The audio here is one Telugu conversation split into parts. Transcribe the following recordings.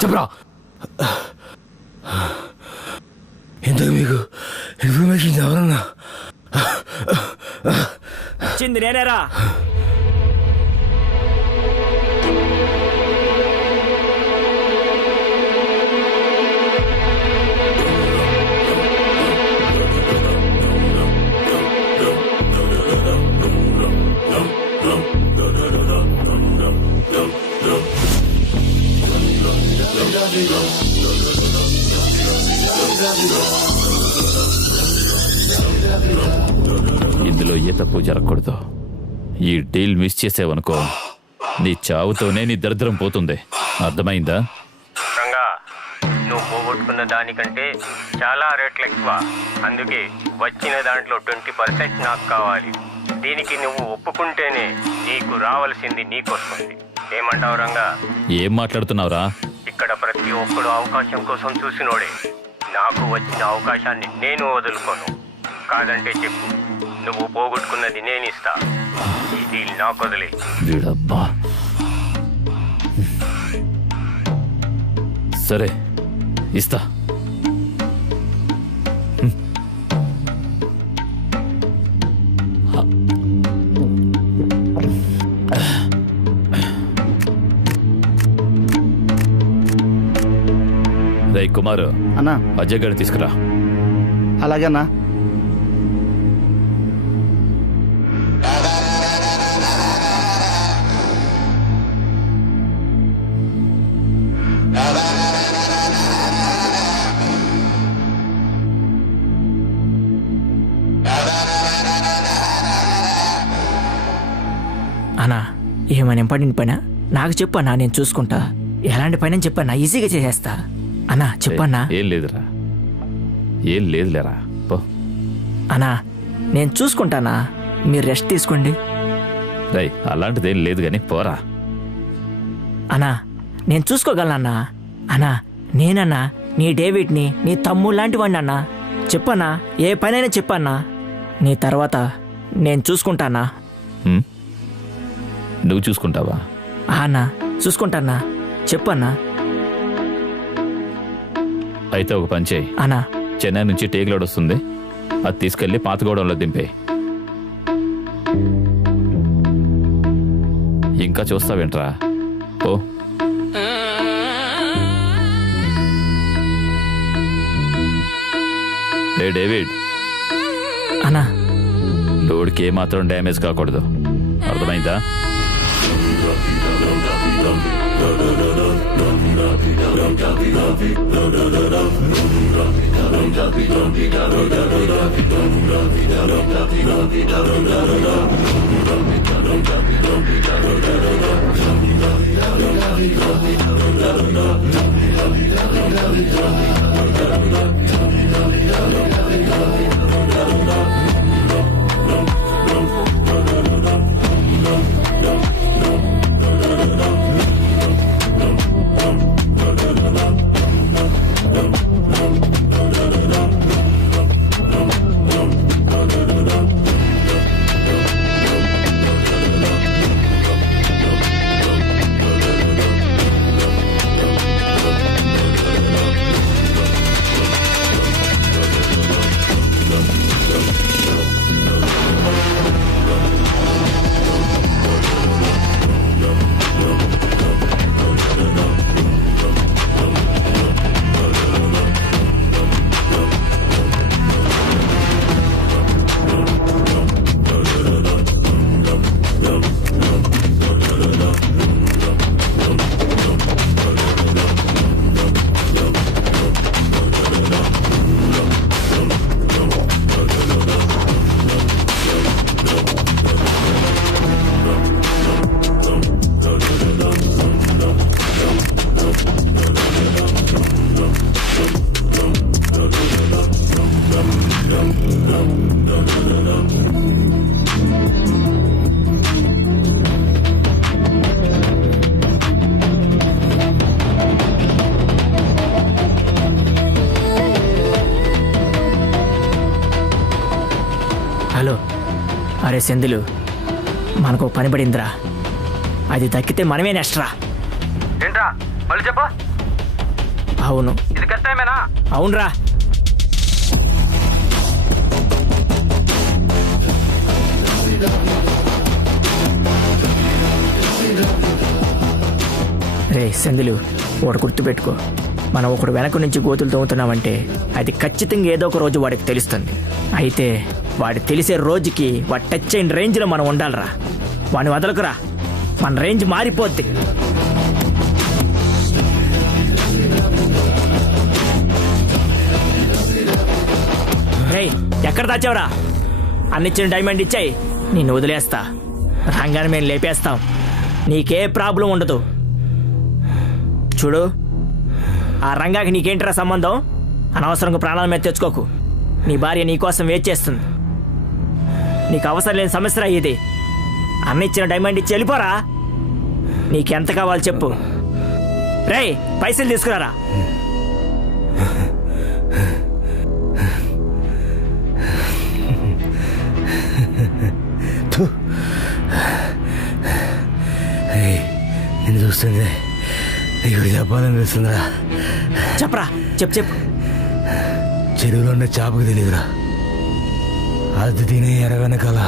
చెప్పరా, ఇంతకు మీకు ఇన్ఫర్మేషన్ ఎవరన్నా ఇచ్చింది నేనేరా. ఇందులో ఏ తప్పు జరగకూడదు. ఈ డీల్ మిస్ చేసేవనుకో, నీ చావుతోనే నీ దరిద్రం పోతుంది. అర్థమైందా? రంగా, నువ్వు పోగొట్టుకున్న దానికంటే చాలా రేట్లు ఎక్కువ. అందుకే వచ్చిన దాంట్లో 20% నాకు కావాలి. దీనికి నువ్వు ఒప్పుకుంటేనే నీకు రావాల్సింది నీకొస్తుంది. ఏమంటావు రంగా? ఏం మాట్లాడుతున్నావురా? ఇక్కడ ప్రతి ఒక్కడు అవకాశం కోసం చూసినోడే. నాకు వచ్చిన అవకాశాన్ని నేను వదులుకోను. కాదంటే చెప్పు, నువ్వు పోగొట్టుకున్నది నేను ఇస్తా. ఈ డీల్ నాకు వదిలే. వీడబ్బా, సరే ఇస్తా. రే కుమారు, అన్నా అజయ్ గారిని తీసుకురా. అలాగేనా. అన్నా, ఏమైనా ఇంపార్టెంట్ పైన నాకు చెప్పన్నా, నేను చూసుకుంటా. ఎలాంటి పైన చెప్పన్నా, ఈజీగా చేసేస్తా. అన్నా చెప్పన్నా. ఏం లేదురా, ఏం లేదులేరా, పో. అన్నా నేను చూసుకుంటానా, మీరు రెస్ట్ తీసుకోండి. రై, అలాంటిదేం లేదు కానీ పోరా. అన్నా నేను చూసుకోగలనన్నా. అన్నా నేనన్నా నీ డేవిడ్ని, నీ తమ్ముడు లాంటి వాడిని అన్నా. చెప్పన్నా, ఏ పనైనా చెప్పన్నా. నీ తర్వాత నేను చూసుకుంటానా. నువ్వు చూసుకుంటావా? అన్నా చూసుకుంటానా, చెప్పన్నా. అయితే ఒక పని చేయి. అన్నా చెన్నై నుంచి టేక్ లోడ్ వస్తుంది, అది తీసుకెళ్లి పాతగూడెంలో దింపే. ఇంకా చూస్తావేంట్రా, ఓ. రే డేవిడ్, అన్నా లోడ్కి ఏమాత్రం డ్యామేజ్ కాకూడదు, అర్థమైందా? హలో, అరే సెందులు, మనకు పని పడిందిరా. అది దక్కితే మనమే నెక్స్ట్ రా. ఏంట్రా మళ్ళీ చెప్పు. అవును, ఇది కష్టమేనా? అవునరా. రే సెందులు, వాడు గుర్తుపెట్టుకో, మనం ఒకడు వెనక నుంచి గోతులు తవ్వుతున్నామంటే అది ఖచ్చితంగా ఏదో ఒక రోజు వాడికి తెలుస్తుంది. అయితే వాడి తెలిసే రోజుకి వాడు టచ్ అయిన రేంజ్లో మనం ఉండాలిరా. వాడిని వదలకురా, మన రేంజ్ మారిపోద్ది. రే ఎక్కడ దాచావురా? అన్నిచ్చిన డైమండ్ ఇచ్చాయి, నిన్ను వదిలేస్తా. రంగాన్ని మేము లేపేస్తాం, నీకే ప్రాబ్లం ఉండదు. చూడు, ఆ రంగాకి నీకేంటిరా సంబంధం? అనవసరంగా ప్రాణాల మీద తెచ్చుకోకు. నీ భార్య నీకోసం వెయిట్ చేస్తుంది. నీకు అవసరం లేని సమస్య ఇది. అన్న ఇచ్చిన డైమండ్ ఇచ్చి వెళ్ళిపోరా. నీకెంత కావాలి చెప్పు. రేయ్ పైసలు తీసుకురారా. నేను చూస్తుంది నీకు చెప్పాలనిపిస్తుందిరా. చెప్పరా, చెప్పు. చెరువులో ఉన్న చేపకు తెలియదురా, అది తినే ఎర వెనకాల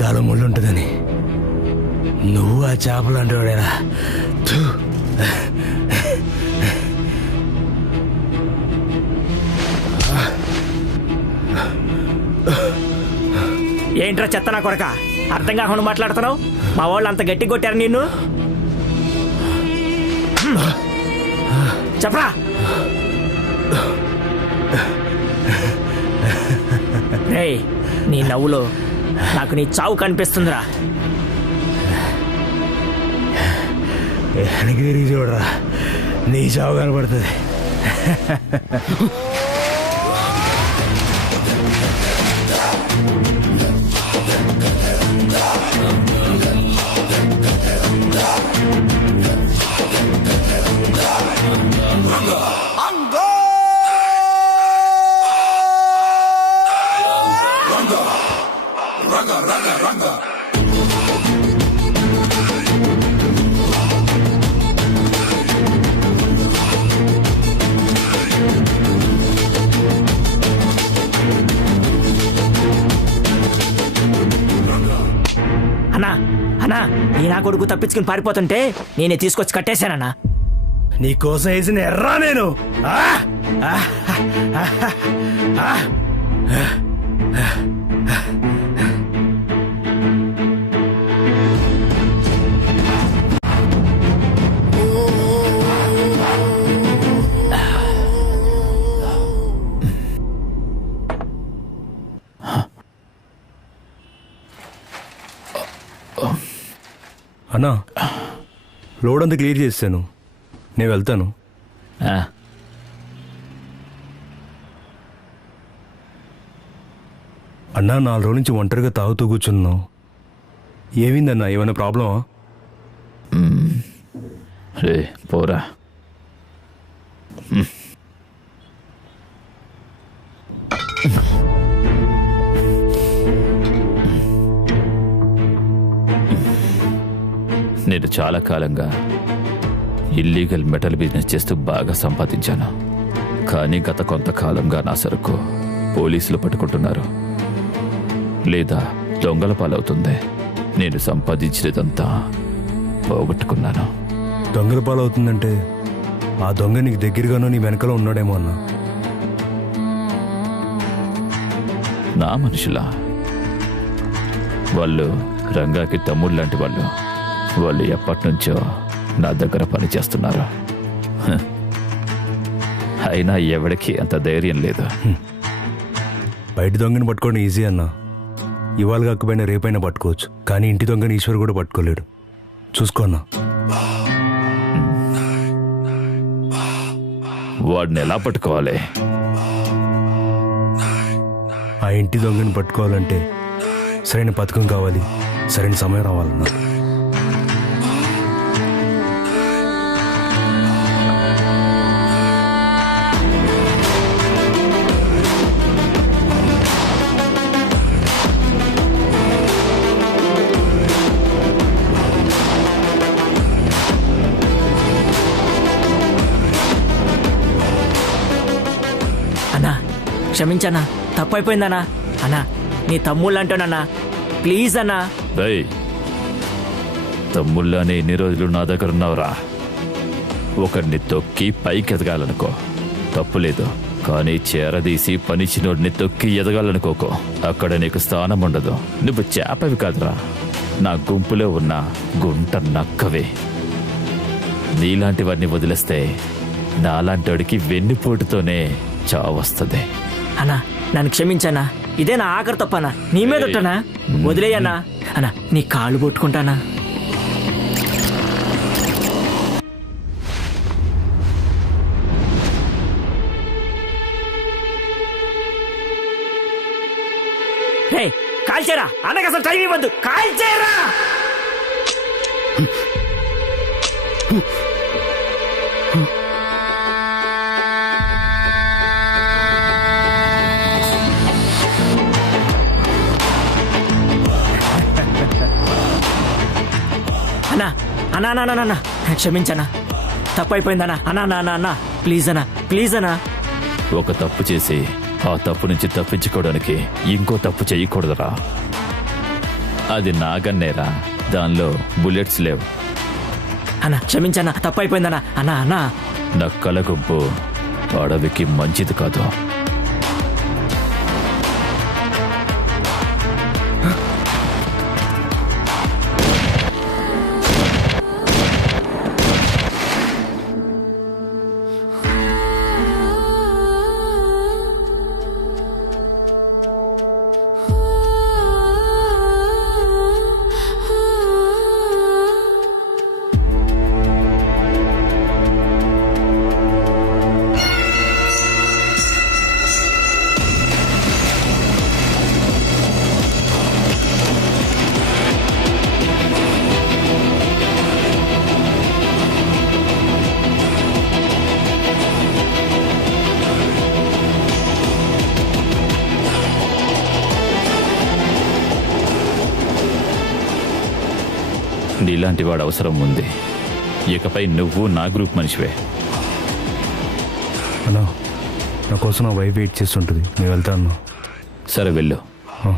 గాలం ముళ్ళు ఉంటుందని. నువ్వు ఆ చేపలు అంటేవాడేరా. ఏంట్రా చెత్త నా కొడక, అర్థం కాకుండా మాట్లాడుతున్నావు? మా వాళ్ళు అంత గట్టి కొట్టారు నిన్ను. చెప్పరా. రేయ్ నీ నవ్వులో నాకు నీ చావు కనిపిస్తుందిరా. వెనక్కి తిరిగి చూడరా, నీ చావు కనపడుతుంది. అన్నా, నీ నా కొడుకు తప్పించుకుని పారిపోతుంటే నేనే తీసుకొచ్చి కట్టేశానన్నా. నీకోసం వేసిన ఎర్రా నేను. అన్నా, లోడ్ అంతా క్లియర్ చేస్తాను, నేను వెళ్తాను. అన్నా, 4 రోజుల నుంచి ఒంటరిగా తాగుతూ కూర్చున్నావు. ఏమైందన్నా, ఏమైనా ప్రాబ్లమా? రే పోరా. నేను చాలా కాలంగా ఇల్లీగల్ మెటల్ బిజినెస్ చేస్తూ బాగా సంపాదించాను. కానీ గత కొంతకాలంగా నా సరుకు పోలీసులు పట్టుకుంటున్నారు, లేదా దొంగల పాలవుతుంది. నేను సంపాదించినదంతా పోగొట్టుకున్నాను. దొంగల పాలవుతుందంటే ఆ దొంగ నీకు దగ్గరగానో నీ వెనకలో ఉన్నాడేమో అన్నా. నా మనుషులా? వాళ్ళు రంగాకి తమ్ముడు లాంటి వాళ్ళు. వాళ్ళు ఎప్పటి నుంచో నా దగ్గర పనిచేస్తున్నారు. అయినా ఎవడికి అంత ధైర్యం లేదు. బయట దొంగని పట్టుకోవడం ఈజీ అన్నా. ఇవాళ కాకపోయినా రేపైనా పట్టుకోవచ్చు, కానీ ఇంటి దొంగని ఈశ్వర్ కూడా పట్టుకోలేడు. చూసుకో అన్నా. వాడిని ఎలా పట్టుకోవాలి? ఆ ఇంటి దొంగని పట్టుకోవాలంటే సరైన పథకం కావాలి, సరైన సమయం రావాలన్నా. క్షమించన్నా, తప్పైపోయిందన్నా. అన్నా నీ తమ్ముళ్ళు అంటానన్నా, ప్లీజ్ అన్నా. రేయ్, తమ్ముళ్ళని ఎన్ని రోజులు నా దగ్గర ఉన్నావురా? ఒకరిని తొక్కి పైకి ఎదగాలనుకో, తప్పులేదు. కానీ చేరదీసి పనిచ్చినోడిని తొక్కి ఎదగాలనుకోకో, అక్కడ నీకు స్థానం ఉండదు. నువ్వు చేపవి కాదురా, నా గుంపులో ఉన్న గుంట నక్కవే. నీలాంటి వాడిని వదిలేస్తే నాలాంటివాడికి వెన్నుపోటుతోనే చావస్తుంది. అన్నా నన్ను క్షమించన్నా, ఇదే నా ఆఖరి తప్పనా, నీ మీద ఒట్టనా, వదిలేయన్నా. అన్నా నీ కాళ్ళు పట్టుకుంటానా. కాల్చేరా, అన్నకి అసలు టైం ఇవ్వద్దు, కాల్చేరా. అన్నా అన్నా అన్నా అన్నా అన్నా క్షమించనా, తప్పైపోయిందన్నా. అన్నా అన్నా అన్నా అన్నా ప్లీజ్ అన్నా, ప్లీజ్ అన్నా. ఒక తప్పు చేసి ఆ తప్పు నుంచి తప్పించుకోవడానికి ఇంకో తప్పు చేయకూడదురా. అది నాగన్నేరా, దానిలో బుల్లెట్స్ లేవు. అన్నా క్షమించన్నా, తప్పైపోయిందన్నా. అన్నా అన్నా నక్కల గుంపు అడవికి మంచిది కాదు. నీలాంటి వాడు అవసరం ఉంది. ఇకపై నువ్వు నా గ్రూప్ మనిషివే. అన్నా నా కోసం నా వైఫ్ వెయిట్ చేస్తుంటుంది, నేను వెళ్తాను. సరే వెళ్ళు. ఆ.